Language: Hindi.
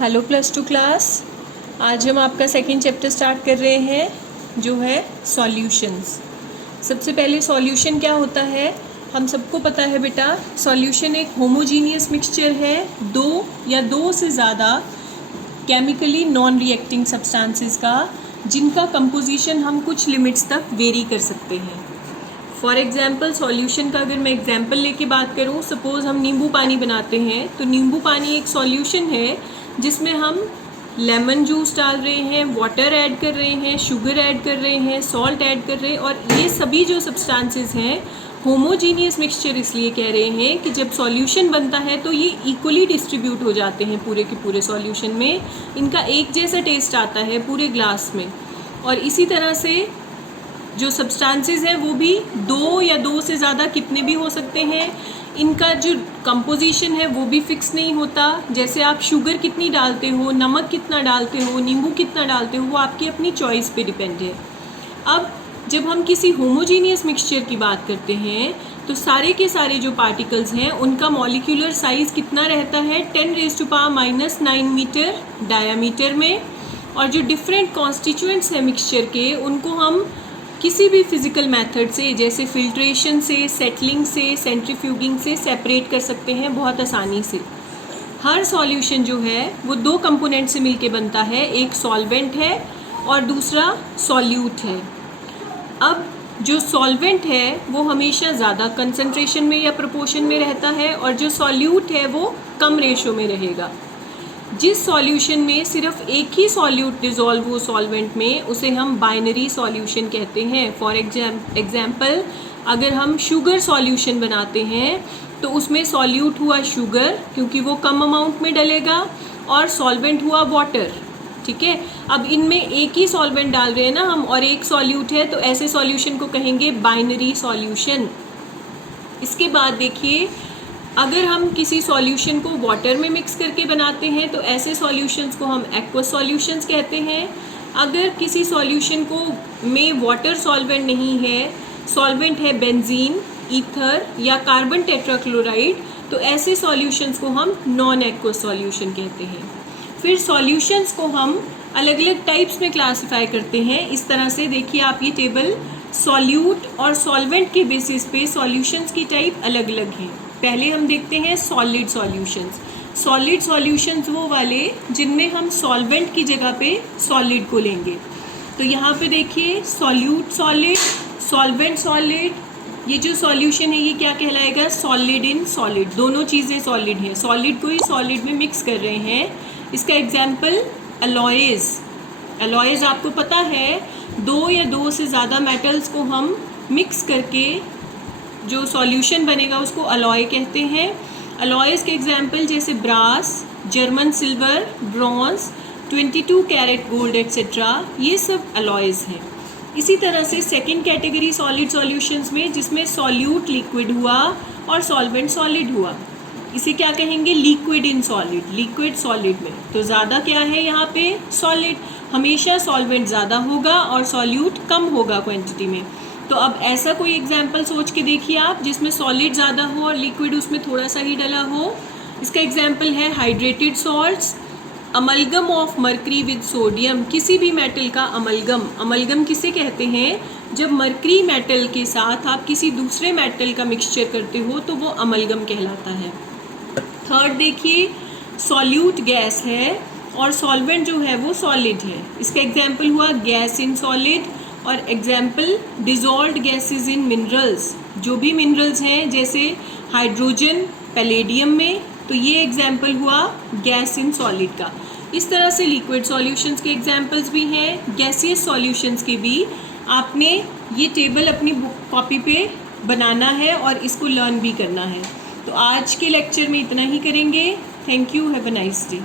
Hello plus two class. आज हम आपका सेकंड चैप्टर स्टार्ट कर रहे हैं जो है सॉल्यूशंस। सबसे पहले सॉल्यूशन क्या होता है हम सबको पता है बेटा। सॉल्यूशन एक होमोजीनियस मिक्सचर है दो या दो से ज़्यादा केमिकली नॉन रिएक्टिंग सब्सटेंसेस का, जिनका कंपोजिशन हम कुछ लिमिट्स तक वेरी कर सकते हैं। फॉर एग्जाम्पल सॉल्यूशन का अगर मैं एग्जाम्पल लेके बात करूँ, सपोज़ हम नींबू पानी बनाते हैं तो नींबू पानी एक सॉल्यूशन है जिसमें हम लेमन जूस डाल रहे हैं, वाटर ऐड कर रहे हैं, शुगर ऐड कर रहे हैं, सॉल्ट ऐड कर रहे हैं, और ये सभी जो सब्सटेंसेस हैं होमोजीनियस मिक्सचर इसलिए कह रहे हैं कि जब सॉल्यूशन बनता है तो ये इक्वली डिस्ट्रीब्यूट हो जाते हैं पूरे के पूरे सॉल्यूशन में। इनका एक जैसा टेस्ट आता है पूरे ग्लास में, और इसी तरह से जो सब्सटेंसेस हैं वो भी दो या दो से ज़्यादा कितने भी हो सकते हैं। इनका जो कंपोजिशन है वो भी फिक्स नहीं होता। जैसे आप शुगर कितनी डालते हो, नमक कितना डालते हो, नींबू कितना डालते हो, वो आपकी अपनी चॉइस पे डिपेंड है। अब जब हम किसी होमोजीनियस मिक्सचर की बात करते हैं तो सारे के सारे जो पार्टिकल्स हैं उनका मॉलिक्यूलर साइज़ कितना रहता है 10⁻⁹ मीटर डायामीटर में, और जो डिफरेंट कॉन्स्टिट्यूएंट्स हैं मिक्सचर के उनको हम किसी भी फिज़िकल मेथड से, जैसे फिल्ट्रेशन से, सेटलिंग से, सेंट्रीफ्यूगिंग से सेपरेट कर सकते हैं बहुत आसानी से। हर सॉल्यूशन जो है वो दो कंपोनेंट से मिलके बनता है, एक सॉल्वेंट है और दूसरा सॉल्यूट है। अब जो सॉल्वेंट है वो हमेशा ज़्यादा कंसंट्रेशन में या प्रोपोर्शन में रहता है, और जो सॉल्यूट है वो कम रेशो में रहेगा। जिस सॉल्यूशन में सिर्फ एक ही सॉल्यूट डिज़ोल्व हो सॉल्वेंट में, उसे हम बाइनरी सॉल्यूशन कहते हैं। फॉर एग्जाम्पल अगर हम शुगर सॉल्यूशन बनाते हैं तो उसमें सॉल्यूट हुआ शुगर क्योंकि वो कम अमाउंट में डलेगा, और सॉल्वेंट हुआ वाटर। ठीक है, अब इनमें एक ही सॉल्वेंट डाल रहे हैं ना हम और एक सॉल्यूट है, तो ऐसे सॉल्यूशन को कहेंगे बाइनरी सॉल्यूशन। इसके बाद देखिए, अगर हम किसी सॉल्यूशन को वाटर में मिक्स करके बनाते हैं तो ऐसे सॉल्यूशंस को हम एक्वस सॉल्यूशंस कहते हैं। अगर किसी सॉल्यूशन को में वाटर सॉल्वेंट नहीं है, सॉल्वेंट है बेंजीन, ईथर या कार्बन टेट्राक्लोराइड, तो ऐसे सॉल्यूशंस को हम नॉन एक्वस सॉल्यूशन कहते हैं। फिर सॉल्यूशंस को हम अलग अलग टाइप्स में क्लासिफाई करते हैं। इस तरह से देखिए आप ये टेबल, सॉल्यूट और सॉल्वेंट के बेसिस पे सॉल्यूशंस की टाइप अलग अलग हैं। पहले हम देखते हैं सॉलिड सॉल्यूशंस। सॉलिड सॉल्यूशंस वो वाले जिनमें हम सॉल्वेंट की जगह पे सॉलिड को लेंगे। तो यहाँ पे देखिए सॉल्यूट सॉलिड, सॉल्वेंट सॉलिड। ये जो सॉल्यूशन है ये क्या कहलाएगा, सॉलिड इन सॉलिड। दोनों चीज़ें सॉलिड हैं, सॉलिड को ही सॉलिड में मिक्स कर रहे हैं। इसका एग्जाम्पल अलॉयज़। अलॉयज़ आपको पता है दो या दो से ज़्यादा मेटल्स को हम मिक्स करके जो सॉल्यूशन बनेगा उसको अलॉय कहते हैं। अलॉयज़ के एग्जाम्पल जैसे brass, German silver, bronze, 22 carat gold etcetera, ये सब अलॉयज़ हैं। इसी तरह से सेकंड कैटेगरी सॉलिड सॉल्यूशंस में जिसमें सॉल्यूट लिक्विड हुआ और सॉल्वेंट सॉलिड हुआ, इसे क्या कहेंगे, liquid in solid. Liquid solid में तो ज़्यादा क्या है यहाँ पे, सॉलिड। हमेशा सॉल्वेंट ज़्यादा होगा और सॉल्यूट कम होगा क्वांटिटी में। तो अब ऐसा कोई एग्जाम्पल सोच के देखिए आप जिसमें सॉलिड ज़्यादा हो और लिक्विड उसमें थोड़ा सा ही डला हो। इसका एग्जाम्पल है hydrated salts, amalgam of mercury with sodium. किसी भी मेटल का अमलगम, अमलगम किसे कहते हैं, जब मर्करी मेटल के साथ आप किसी दूसरे मेटल का मिक्सचर करते हो तो वो अमलगम कहलाता है। थर्ड देखिए, सॉल्यूट गैस है और सॉल्वेंट जो है वो सॉलिड है। इसका एग्जाम्पल हुआ गैस इन सॉलिड, और example dissolved gases in minerals. जो भी मिनरल्स हैं जैसे हाइड्रोजन पैलेडियम में, तो ये एग्जाम्पल हुआ गैस इन सॉलिड का। इस तरह से लिक्विड सॉल्यूशंस के एग्जाम्पल्स भी हैं, गैसियस सॉल्यूशंस के भी। आपने ये टेबल अपनी बुक कॉपी पे बनाना है और इसको लर्न भी करना है। तो आज के लेक्चर में इतना ही करेंगे। Thank you, have a nice day.